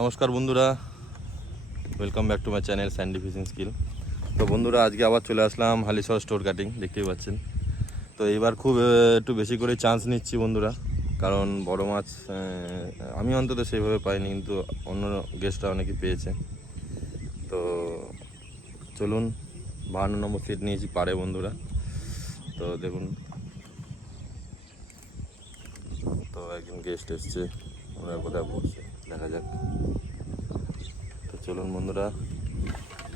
নমস্কার বন্ধুরা, welcome back to my channel Sandy fishing skill. তো বন্ধুরা, আজকে আবার চলে আসলাম হালিশহর স্টোর কাটিং, দেখতেই পাচ্ছেন। তো এইবার খুব একটু বেশি করে চান্স নিচ্ছি বন্ধুরা, কারণ বড় মাছ আমি অন্তত সেইভাবে পাইনি, কিন্তু অন্য গেস্টরা অনেকে পেয়েছে। তো চলুন, 52 নম্বর ফিট নিয়েছি পাড়ে বন্ধুরা। তো দেখুন, তো একজন গেস্ট এসছে, ওনার কোথায় পড়ছে দেখা যাক। তো চলুন বন্ধুরা,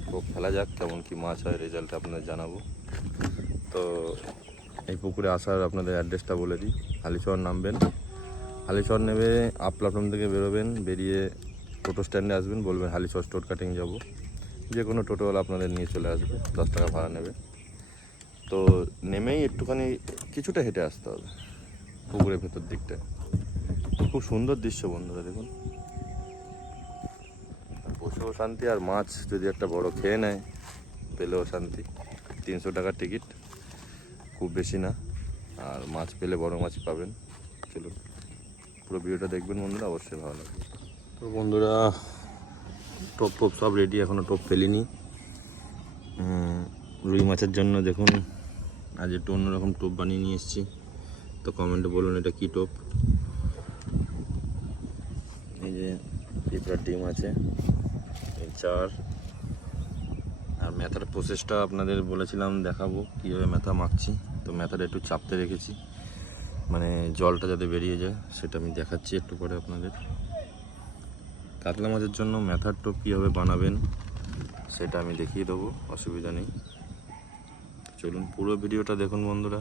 খুব ফেলা যাক, কেমন কি মাছ হয় রেজাল্ট আপনাদের জানাবো। তো এই পুকুরে আসার আপনাদের অ্যাড্রেসটা বলে দিই। হালিশহর নামবেন, হালিশহর নেমে আপ প্ল্যাটফর্ম থেকে বেরোবেন, বেরিয়ে টোটো স্ট্যান্ডে আসবেন, বলবেন হালিশহর স্টোর কাটিং যাব। যে কোনো টোটোওয়ালা আপনাদের নিয়ে চলে আসবে, 10 টাকা ভাড়া নেবে। তো নেমেই একটুখানি কিছুটা হেঁটে আসতে হবে পুকুরের ভেতর দিকটায়। খুব সুন্দর দৃশ্য বন্ধুরা, দেখুন। বসেও শান্তি, আর মাছ যদি একটা বড় খেয়ে নেয় পেলেও শান্তি। 300 টাকার টিকিট, খুব বেশি না, আর মাছ পেলে বড় মাছই পাবেন। চলুন, পুরো ভিডিওটা দেখবেন বন্ধুরা, অবশ্যই ভালো লাগবে। তো বন্ধুরা, টোপ সব রেডি, এখনও টোপ ফেলিনি। রুই মাছের জন্য দেখুন আজ একটু অন্যরকম টোপ বানিয়ে নিয়ে এসেছি। তো কমেন্টে বলুন এটা কী টোপ। এই যে পিঁপড়ার ডিম আছে, এই চার, আর ম্যাথার প্রসেসটা আপনাদের বলেছিলাম দেখাবো কীভাবে ম্যাথা মাখছি। তো ম্যাথাটা একটু চাপতে রেখেছি, মানে জলটা যাতে বেরিয়ে যায়, সেটা আমি দেখাচ্ছি একটু পরে আপনাদের। কাতলা মাছের জন্য ম্যাথার টোপ কীভাবে বানাবেন সেটা আমি দেখিয়ে দেবো, অসুবিধা নেই। চলুন পুরো ভিডিওটা দেখুন বন্ধুরা,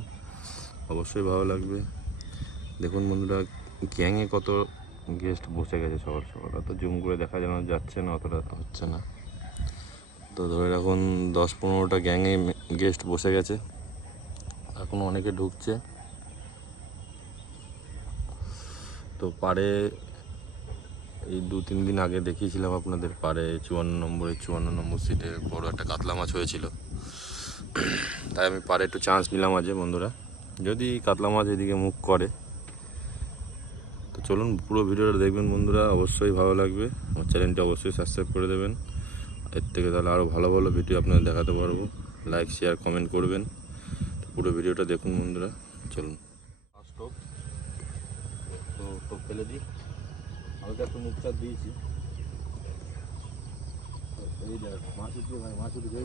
অবশ্যই ভালো লাগবে। দেখুন বন্ধুরা, গ্যাংয়ে কত গেস্ট বসে গেছে সকাল সকাল। অত জুম করে দেখা যেন যাচ্ছে না, অতটা হচ্ছে না। তো ধরে রাখুন 10-15টা গ্যাংয়ে গেস্ট বসে গেছে, এখনও অনেকে ঢুকছে। তো পাড়ে এই 2-3 দিন আগে দেখিয়েছিলাম আপনাদের, পাড়ে 54 নম্বর সিটে বড় একটা কাতলা মাছ হয়েছিল। তাই আমি পাড়ে একটু চান্স নিলাম আজ বন্ধুরা, যদি কাতলা মাছ এদিকে মুখ করে। তো চলুন পুরো ভিডিওটা দেখবেন বন্ধুরা, অবশ্যই ভালো লাগবে। আমার চ্যানেলটি অবশ্যই সাবস্ক্রাইব করে দেবেন, এর থেকে তাহলে আরও ভালো ভালো ভিডিও আপনাদের দেখাতে পারবো। লাইক শেয়ার কমেন্ট করবেন। তো পুরো ভিডিওটা দেখুন বন্ধুরা, চলুন। টোপ তো টোপ ফেলে দিই, হালকা একটু মুখ চাপ দিয়েছি। এই দেখ মাছ উঠবে ভাই, মাছ উঠবে।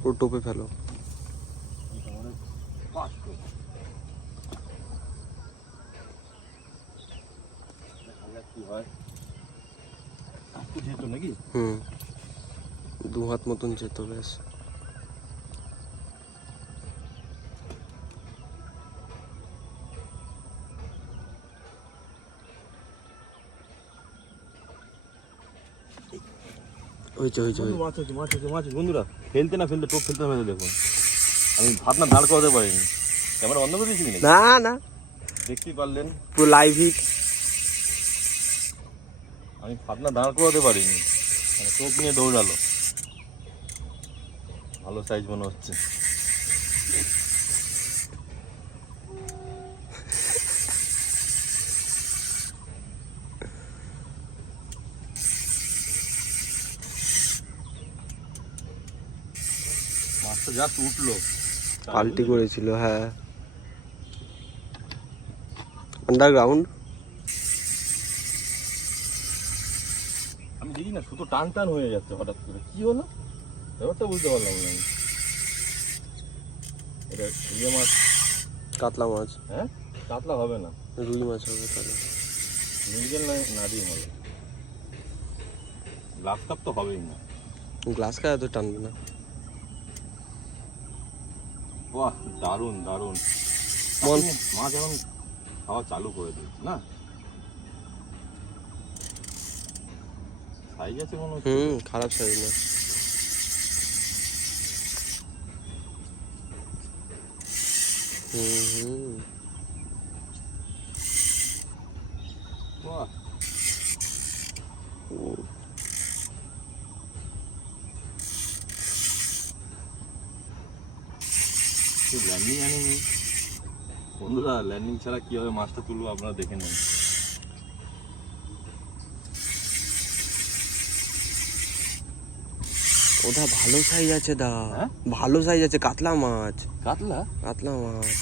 পুরো টোপে ফেলো। কি হয় যেত নাকি? 2 হাত মতন যেত বেশ। বন্ধুরা, ফেলতে না ফেলতে টোপ ফেলতে হবে। দেখুন আমি ভাত না দাঁড় করাতে পারিনি, ক্যামেরা বন্ধ করে দিয়েছি না না, দেখতেই পারলেন পুরো লাইভ হিট। আমি ফাতনা দাঁড় করাতে পারিনি, মানে টোপ নিয়ে দৌড়ালো। ভালো সাইজ মনে হচ্ছে। মাছটা জাস্ট উঠলো, পাল্টি করেছিল। হ্যাঁ, আন্ডারগ্রাউন্ড। আমি দেখি না, শুধু টান টান হয়ে যাচ্ছে হঠাৎ করে, কি হলো ব্যাপারটা বুঝতে পারলাম না। এটা ইয়ে মাছ, কাতলা মাছ। হ্যাঁ কাতলা হবে না, রুই মাছ হবে তাহলে। নিজের না দিয়ে হবে, গ্লাস কাপ তো হবেই না। গ্লাস খায় এত টানবে না। বাহ, দারুণ দারুণ মাছ, এখন খাওয়া চালু করে দিয়েছে না। সাইজ আছে মনে হচ্ছে। খারাপ সাইজ না। বাহ, ল্যান্ডিং আনেনি বন্ধুরা। ল্যান্ডিং ছাড়া কীভাবে মাছটা তুলবো আপনারা দেখে নেন। ওটা ভালো সাইজ আছে দা, হ্যাঁ? ভালো সাইজ আছে, কাতলা মাছ, কাতলা? কাতলা মাছ।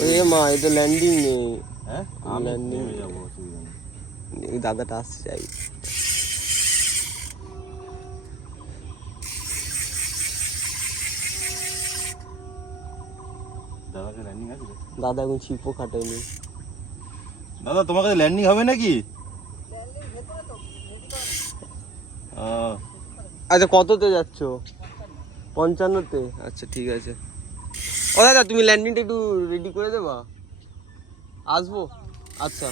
ওই মা এই তো ল্যান্ডিং নেই, হ্যাঁ, আমি নেমে যাবো, অসুবিধা নেই। এই দাদাটা আসছে যাই। দাদাকে ল্যান্ডিং আছে? দাদা এখন ছিপও খাটায়নি। দাদা তোমার কাছে ল্যান্ডিং হবে নাকি? আচ্ছা কততে যাচ্ছ? 55-তে? আচ্ছা ঠিক আছে। ও দাদা তুমি ল্যান্ডিংটা একটু রেডি করে দেবা, আসবো। আচ্ছা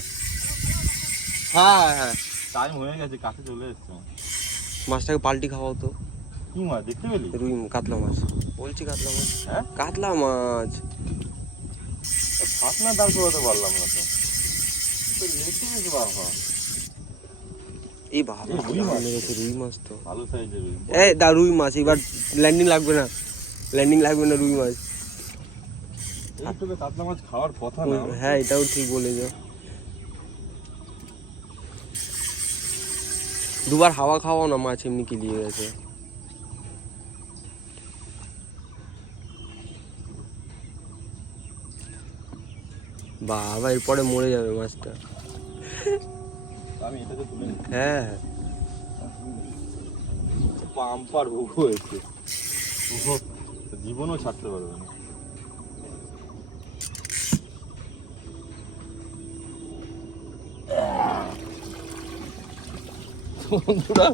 হ্যাঁ হ্যাঁ, টাইম হয়ে গেছে, কাছে চলে এসছে। মাছটাকে পাল্টি খাওয়াও তো। কি মাছ দেখতে পেলি? রুই, কাতলা মাছ বলছি, কাতলা মাছ। হ্যাঁ, কাতলা মাছ। ফাঁক না দাঁড় করাতে পারলাম না তো, তো লেটে গেছে বাবা। এই বাবা এই রুই মাছ। মেরেছে রুই মাছ তো, ভালো সাইজের রুই। এই দা রুই মাছ। এবার ল্যান্ডিং লাগবে না, ল্যান্ডিং লাগবে না, রুই মাছ। এইটুকু কাতলা মাছ খাওয়ার কথা না। হ্যাঁ এটাও ঠিক বলেছ। দুবার হাওয়া খাওয়াও না, মাছ এমনি কিলিয়ে গেছে। বাবা এরপরে মরে যাবে মাছটা। আমি এটাকে তুলে নিই। হ্যাঁ পাম্পার ভোগ হয়েছে, জীবনও ছাড়তে পারবে না। বন্ধুরা,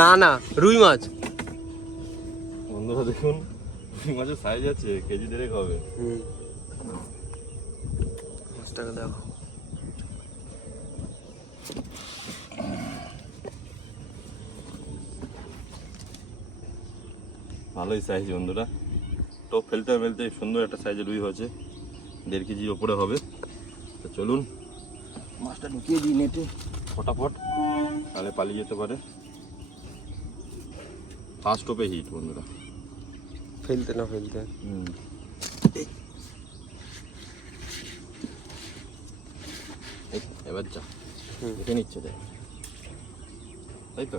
না না রুই মাছ। বন্ধুরা দেখুন, রুই মাছের সাইজ আছে, কেজি 1.5 হবে। মাছটাকে দেখো। ভালোই সাইজ বন্ধুরা, টোপ ফেলতে ফেলতে সুন্দর একটা সাইজের রুই হয়েছে, 1.5 কেজির ওপরে হবে। তো চলুন মাছটা ঢুকিয়ে দিই নেটে ফটাফট, তাহলে পালিয়ে যেতে পারে। ফার্স্ট টোপে হিট বন্ধুরা, ফেলতে না ফেলতে। এবার যা দেখে নিচ্ছে, দেখ তাই তো।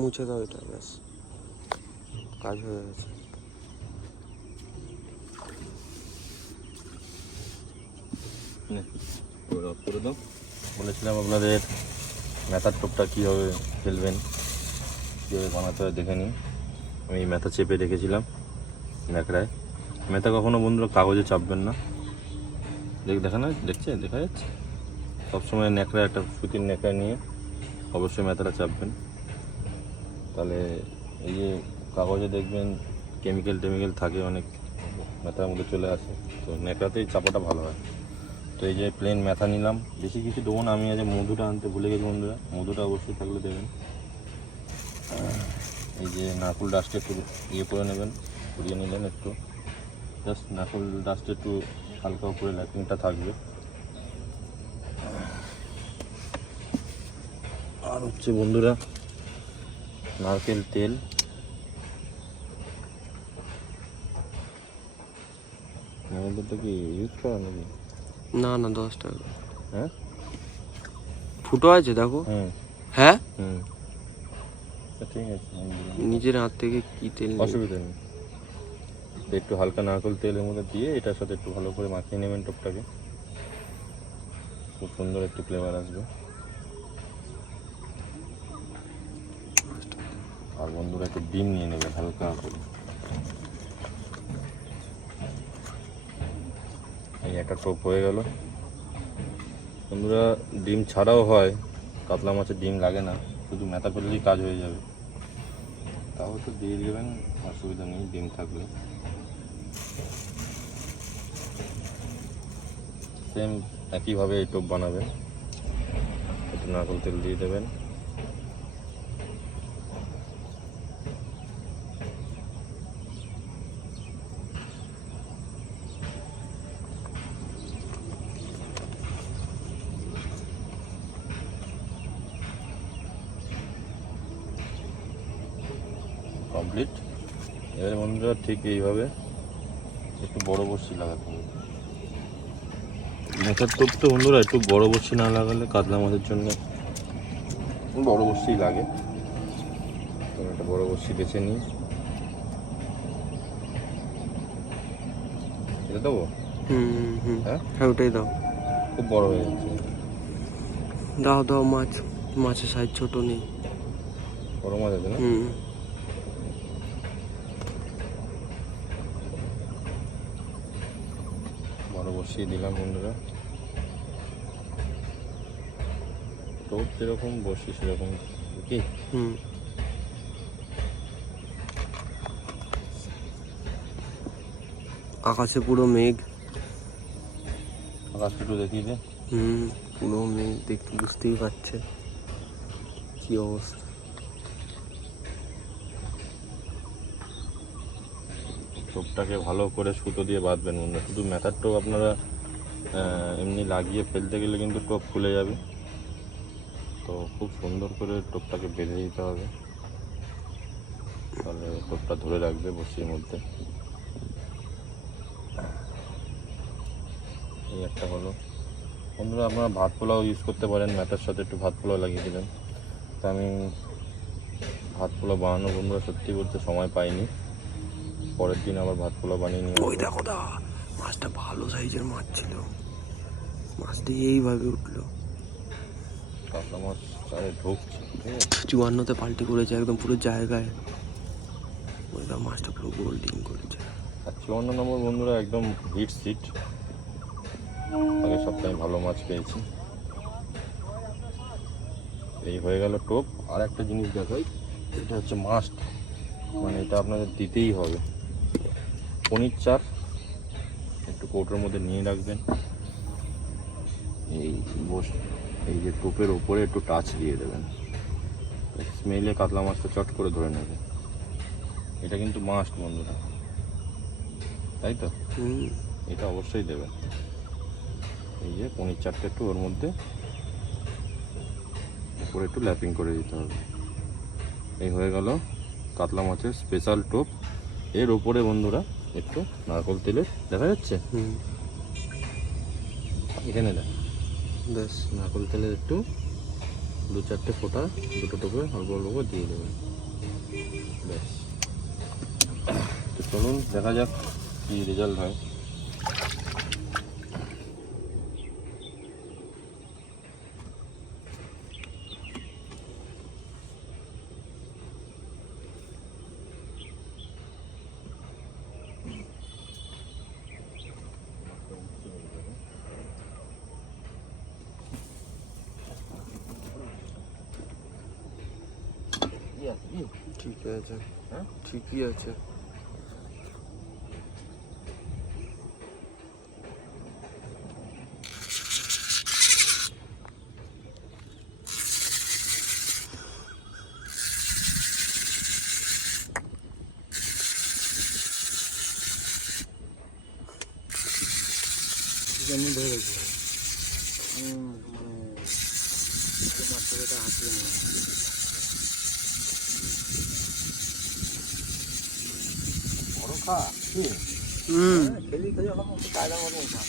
মুছে দাও এটা, ব্যাস কাজ হয়ে গেছে। অফ করে দাও। বলেছিলাম আপনাদের মেথার টোপটা কীভাবে ফেলবেন, কীভাবে বানাতে হয় দেখে নিন। আমি মেথা চেপে রেখেছিলাম ন্যাকড়ায়। মেথা কখনো বন্ধুরা কাগজে চাপবেন না, দেখা না, দেখা যাচ্ছে। সবসময় ন্যাকড়া, একটা সুতির ন্যাকড়া নিয়ে অবশ্যই মেথাটা চাপবেন। তাহলে এই যে কাগজে দেখবেন কেমিক্যাল টেমিক্যাল থাকে অনেক, মেথার মধ্যে চলে আসে, তো ন্যাকড়াতেই চাপাটা ভালো হয়। তো এই যে প্লেন মেথা নিলাম, বেশি কিছু দেবো না। আমি আজ মধুটা আনতে ভুলে গেছি বন্ধুরা, মধুটা অবশ্যই থাকলে দেবেন। এই যে নারকেল ডাস্টে একটু ইয়ে করে নেবেন, করিয়ে নিলেন একটু, জাস্ট নারকেল ডাস্টে একটু হালকা উপরে ল্যাপিংটা থাকবে। আর হচ্ছে বন্ধুরা নারকেল তেল, নারকেল তেলটা কি ইউজ করা নাকি? না না 10 টাকা। হ্যাঁ ফুটো আছে দেখো। হুম হ্যাঁ হুম, ঠিক আছে, নিজের হাত থেকে কি তেল নেই। অসুবিধা নেই। তো একটু হালকা নারকেল তেলের মধ্যে দিয়ে এটার সাথে একটু ভালো করে মাখিয়ে নেবেন টোপটাকে, খুব সুন্দর একটু ফ্লেভার আসবে। আর বন্ধুরা একটু ডিম নিয়ে নেবেন হালকা করে। এই একটা টোপ হয়ে গেল বন্ধুরা। ডিম ছাড়াও হয়, কাতলা মাছের ডিম লাগে না, শুধু মেথা ফেললেই কাজ হয়ে যাবে। তাও তো দিয়ে দেবেন, অসুবিধা নেই ডিম থাকলে। সেম একইভাবে এই টোপ বানাবেন, একটু নারকেল তেল দিয়ে দেবেন। কমপ্লিট। এবারে বন্ধুরা ঠিক এইভাবে একটু বড় বড়শি লাগাতে হবে। মেথার টোপ তো বন্ধুরা একটু বড় বড়শি না লাগালে কাতলা মাছের জন্য বড় বড়শি লাগে, তো একটা বড় বড়শি বেছে নিই। এটা দেবো? হ্যাঁ হ্যাঁ ওটাই দাও। খুব বড় হয়ে যাচ্ছে। দাও দাও, মাছের সাইজ ছোট নেই। বড় মাছ আছে না? বড় বসিয়ে দিলাম বন্ধুরা। টোপ যেরকম বসি সেরকম কি? আকাশে পুরো মেঘ। আকাশটা একটু দেখিয়ে দে। পুরো মেঘ, দেখতে বুঝতেই পারছে কি অবস্থা। টোপটাকে ভালো করে সুতো দিয়ে বাঁধবেন বন্ধুরা। শুধু ম্যাথার টোপ আপনারা এমনি লাগিয়ে ফেলতে গেলে কিন্তু টোপ খুলে যাবে, তো খুব সুন্দর করে টোপটাকে বেঁধে দিতে হবে, তাহলে টোপটা ধরে রাখবে বসির মধ্যে। এই একটা হলো বন্ধুরা। আপনারা ভাত পোলাও ইউজ করতে পারেন, ম্যাথার সাথে একটু ভাত পোলাও লাগিয়ে দিলেন। তো আমি ভাত পোলাও বানানো বন্ধুরা সত্যি বলতে সময় পাইনি, পরের দিন আবার ভাত পোলাও বানিয়ে নিয়ে ওই দেখো দা, মাছটা ভালো সাইজের মাছ ছিল, মাছটি এইভাবে উঠলো। কাতলা মাছ চারে ঢুকছে, ঠিক আছে। 54তে পাল্টি করেছে একদম পুরো জায়গায়। ওইটা মাছটা পুরো গোল্ডিং করেছে। আর 54 নম্বর বন্ধুরা একদম হিট সিট। আগের সপ্তাহে ভালো মাছ পেয়েছি। এই হয়ে গেল টোপ। আর একটা জিনিস দেখাই, এটা হচ্ছে মাস্ট, মানে এটা আপনাদের দিতেই হবে। পনির চার একটু কৌটোর মধ্যে নিয়ে রাখবেন। এই যে টোপের ওপরে একটু টাচ দিয়ে দেবেন, স্মেলে কাতলা মাছটা চট করে ধরে নেবে। এটা কিন্তু মাস্ট বন্ধুরা, তাই তো? এটা অবশ্যই দেবেন। এই যে পনির চারটা একটু ওর মধ্যে উপরে একটু ল্যাপিং করে দিতে হবে। এই হয়ে গেল কাতলা মাছের স্পেশাল টোপ। এর ওপরে বন্ধুরা একটু নারকেল তেলের, দেখা যাচ্ছে এখানে দেখ, বেশ নারকেল তেলের একটু 2-4টে ফোঁটা দুটো টোপে অল্প অল্প করে দিয়ে দেবেন। ব্যাস, তো চলুন দেখা যাক কী রেজাল্ট হয়। ঠিক আছে, হ্যাঁ ঠিকই আছে। আমি ধরে রেখেছি, আমি মানে মাছটা হাঁটিয়ে নিই। বড় খা কি? খেলি খেলি আমার মতো কায়দা মতো খা।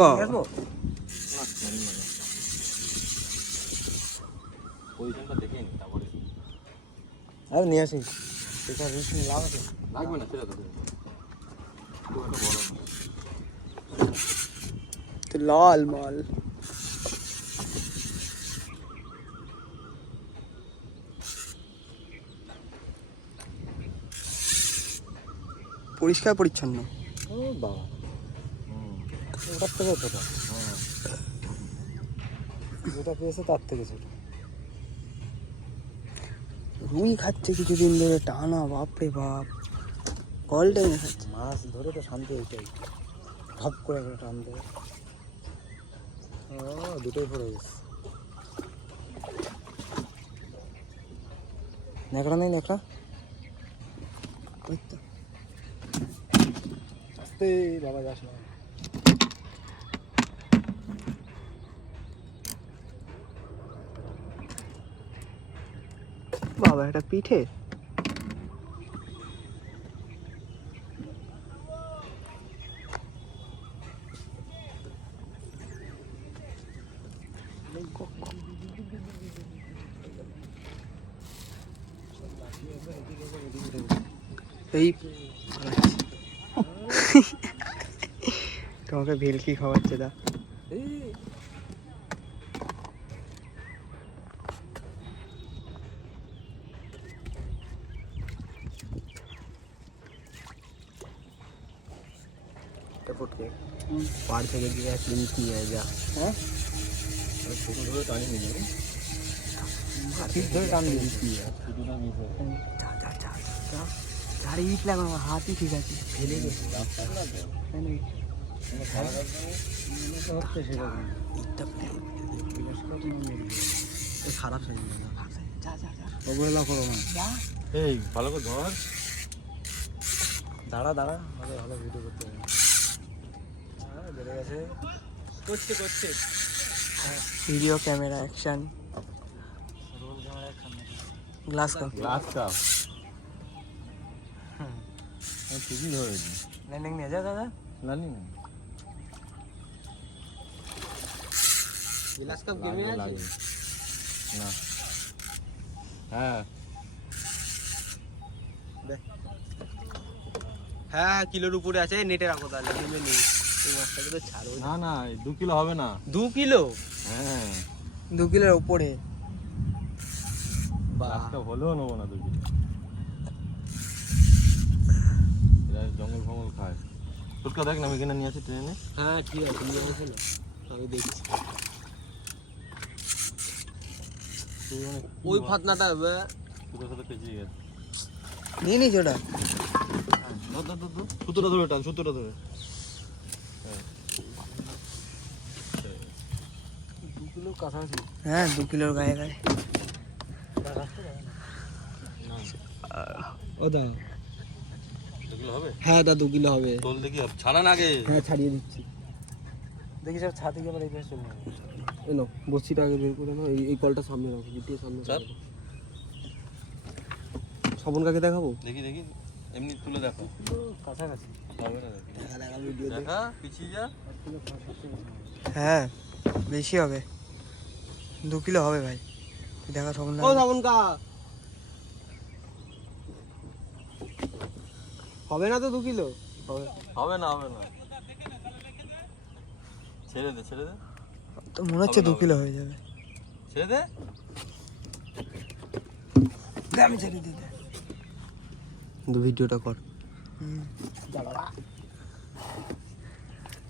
বাহ, পজিশনটা দেখে নিই তারপরে আমি নিয়ে আসি, সেটা রিস্ক নিয়ে লাভ আছে। লাগবে না, সেটা তো খুব একটা বড় না। লাল মাল। পরিষ্কার পরিচ্ছন্ন। ও বাবা, ওটার থেকে ছোটো, যেটা পেয়েছে তার থেকে ছোটো। রুই খাচ্ছে কিছুদিন ধরে টানা, বাপরে বাপ, কল টাইমে খাচ্ছে। মাছ ধরে তো শান্তি ওইটাই, ধপ করে টান দেয়। ও দুটোই পড়ে গেছে। ন্যাকড়া নেই, ন্যাকড়া আস্তে বাবা, যাস না। বাবা এটা পিঠে। এই তোমাকে ভেলকি খাওয়াচ্ছে দা। পাড় থেকে গিয়ে এক জিনিস নিয়ে আয় যা। হ্যাঁ ছোট ধরে টানি নিয়ে যাবে, ঠিক ধরে টান দিবি। ছোটটা মিস হবে। আর ইট লাগানো হাতই ঠিক আছে, ফেলে গেছে খারাপ অবহেলা করো না। এই ভালো করে ধর, দাঁড়া দাঁড়া, ভালো ভালো ভিডিও করতে হবে। বেড়ে গেছে, করছে করছে video camera action, roll camera action, glass cup glass cup ঠিকই ধরেছি। ল্যান্ডিং নিয়ে যা দাদা, জানি না গ্লাস কাপ গেমে আছে না। হ্যাঁ হ্যাঁ কিলোর উপরে আছে, নেটে রাখো তাহলে গেমে নেই। এই মাছটাকে তো ছাড়ো না না 2 কিলো হবে না। 2 কিলো, হ্যাঁ 2 কিলোর উপরে। গ্লাস কাপ হলেও নেবো না 2 কিলো, এরা জঙ্গল ফঙ্গল খায়। ফুটকা দেখ না, আমি এখানে নিয়ে আসি ট্রেনে। হ্যাঁ ঠিক আছে, নিয়ে আসো না, আমি দেখছি। ওই ফাতনাটা সুতোর সাথে পেঁচিয়ে গেছে। নিয়ে নিস ওটা। সুতোটা ধরে টান, সুতোটা ধরে। 2 কিলো কাছাকাছি। হ্যাঁ 2 কিলোর গায়ে গায়ে। ও দা 2 কিলো হবে? হ্যাঁ দা 2 কিলো হবে। তোল দেখি, ছাড়া না আগে। হ্যাঁ ছাড়িয়ে দিচ্ছি। দেখি স্যার ছাদ থেকে আবার এই পাশে চলে যাবে। এলো বস্তিটা আগে বের করে নাও, এই কলটা সামনে রাখো, ভিডিও সামনে রাখো। শ্রবণ কাকে দেখাবো? দেখি দেখি, এমনি তুলে দেখো। কাছাকাছি হবে না দেখি। দেখা পিছিয়ে যা। হ্যাঁ বেশি হবে, 2 কিলো হবে ভাই। দেখা শ্রবণ ও শ্রবণ কা হবে না তো 2 কিলো হবে। হবে না হবে না, ছেড়ে দে ছেড়ে দে। তো মনে হচ্ছে 2 কিলো হয়ে যাবে। ছেড়ে দে, আমি ছেড়ে দিতে ভিডিওটা কর।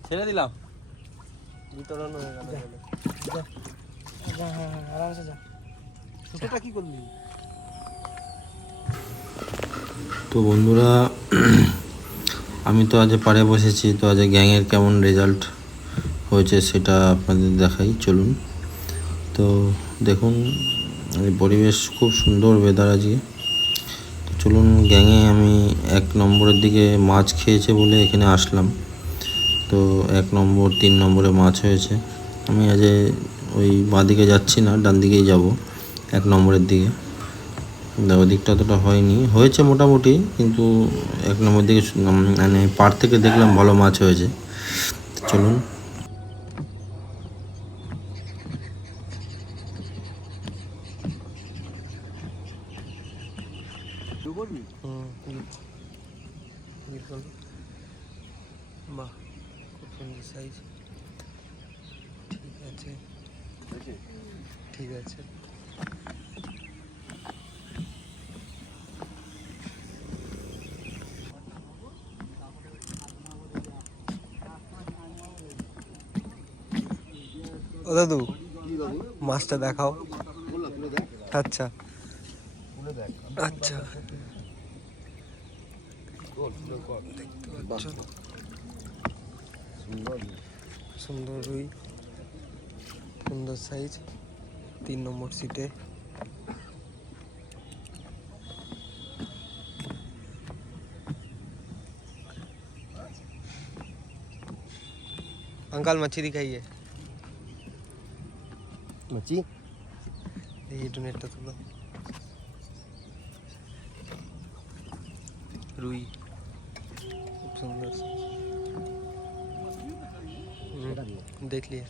ছেড়ে দিলাম। বিতরণ হয়ে গেল। হ্যাঁ আরামসে যা। ছোটটা কি করবি? তো বন্ধুরা, আমি তো আজ পাড়ে বসেছি, তো আজ গ্যাংয়ের কেমন রেজাল্ট হয়েছে সেটা আপনাদের দেখাই, চলুন। তো দেখুন, এই পরিবেশ খুব সুন্দর, ওয়েদার আজকে। তো চলুন, গ্যাংয়ে আমি 1 নম্বরের দিকে মাছ খেয়েছে বলে এখানে আসলাম। তো 1 নম্বর 3 নম্বরে মাছ হয়েছে। আমি আজ ওই বাঁ দিকে যাচ্ছি না, ডান দিকেই যাব 1 নম্বরের দিকে। ওদিকটা অতটা হয়নি, হয়েছে মোটামুটি, কিন্তু 1 নম্বর দিকে মানে পাড় থেকে দেখলাম ভালো মাছ হয়েছে। চলুন। বাহ খুব সুন্দর সাইজ। ঠিক আছে ঠিক আছে। ও দাদু মাছটা দেখাও। আচ্ছা আচ্ছা সুন্দর রুই, সুন্দর সাইজ, 3 নম্বর সিটে। अंकल मच्छी दिखाइए। मच्छी देखिए डोनेट तो लो रुई, खूब सुंदर देख लिए।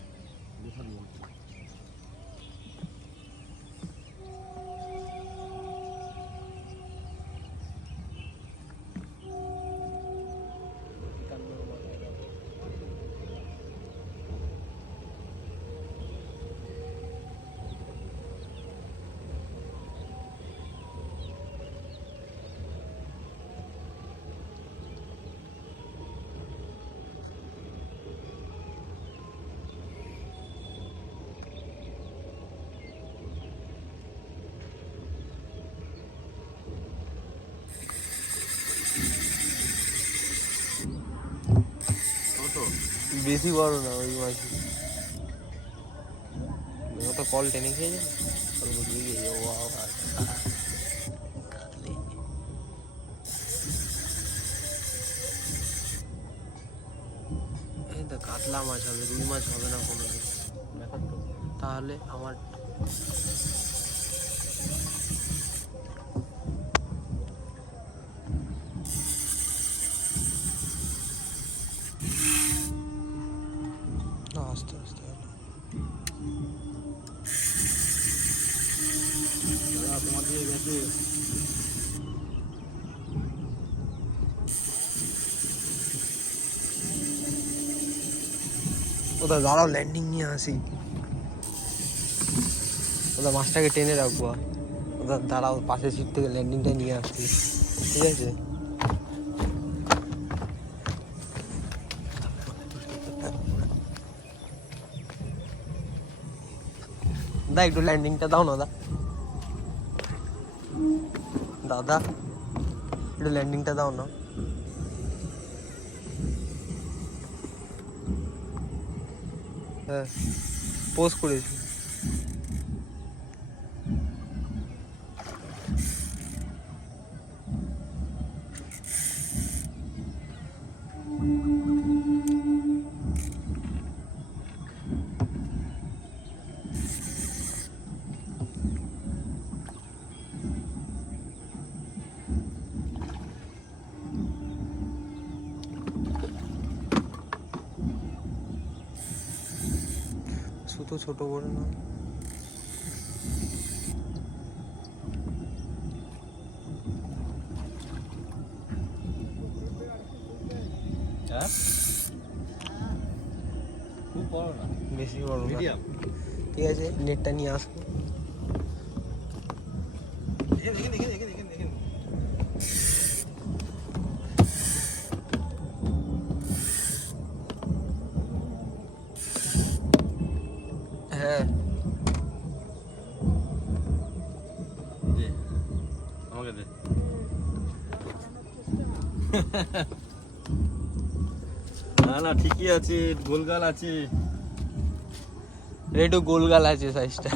বেশি বড় না ওই মাছ, তো কল টেনে খেয়ে যাবে। এই তো কাতলা মাছ হবে, রুই মাছ হবে না কোনো দিন। তাহলে আমার আস্তে আস্তে তোমার দিয়ে গেছে। ওটা দাঁড়াও, ল্যান্ডিং নিয়ে আসি। ওটা মাছটাকে টেনে রাখবো, ওটা দাঁড়াও, পাশের সিট থেকে ল্যান্ডিংটা নিয়ে আসছি, ঠিক আছে? দা একটু ল্যান্ডিংটা দাও না দাদা, একটু ল্যান্ডিংটা দাও না। হ্যাঁ, পোস্ট করেছি। সুতো ছোট করে না, হ্যাঁ খুব বড় না, বেশি বড় না, মিডিয়াম। ঠিক আছে? নেটটা নিয়ে আসবো। হ্যাঁ, আমাকে দে। না না ঠিকই আছে, গোলগাল আছে। একটু গোলগাল আছে সাইজটা।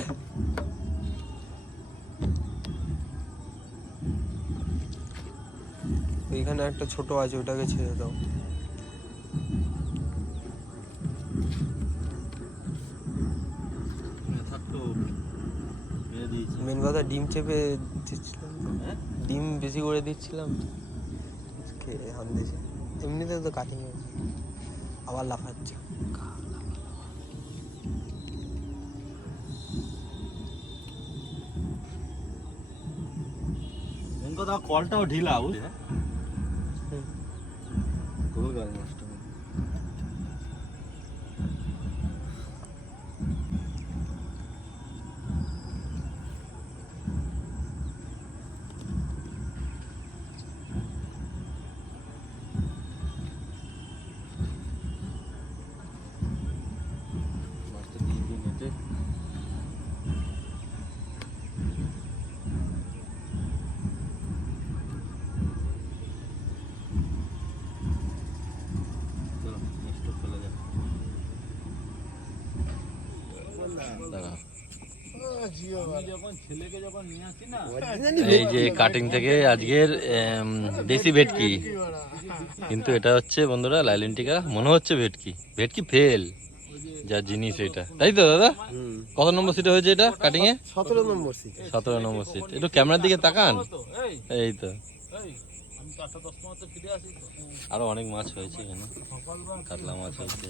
এখানে একটা ছোট আছে, ওটাকে ছেড়ে দাও। থাকতো মেরে দিয়েছি। মেন কথা ডিম চেপে দিচ্ছিলাম, হ্যাঁ ডিম বেশি করে দিচ্ছিলাম, খেয়ে হান দিয়েছে। এমনিতে তো কাটিং আছে, আবার লাফাচ্ছে। মেন কথা কলটাও ঢিলা, বুঝলে? গোলগাল মাছটা। মাছটা দিয়ে দিয়ে নেটে। চলো, মাছটা ফেলে যাক। দাঁড়া। এই যে কাটিং থেকে আজকের দেশি ভেটকি, কিন্তু এটা হচ্ছে বন্ধুরা লাইলেন্টিকা, মনে হচ্ছে ভেটকি, ভেটকি ফেল যা জিনিস এটা, তাই তো দাদা? কত নম্বর সিটে হয়েছে এটা কাটিং এ? 17 নম্বর সিট। 17 নম্বর সিট। একটু ক্যামেরার দিকে তাকান, এই তো। আরো অনেক মাছ হয়েছে এখানে, কাতলা মাছ হয়েছে,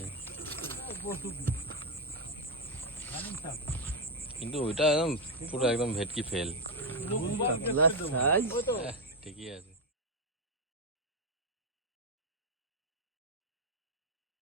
কিন্তু ওইটা একদম পুরো একদম ভেটকি ফেল। ঠিকই আছে।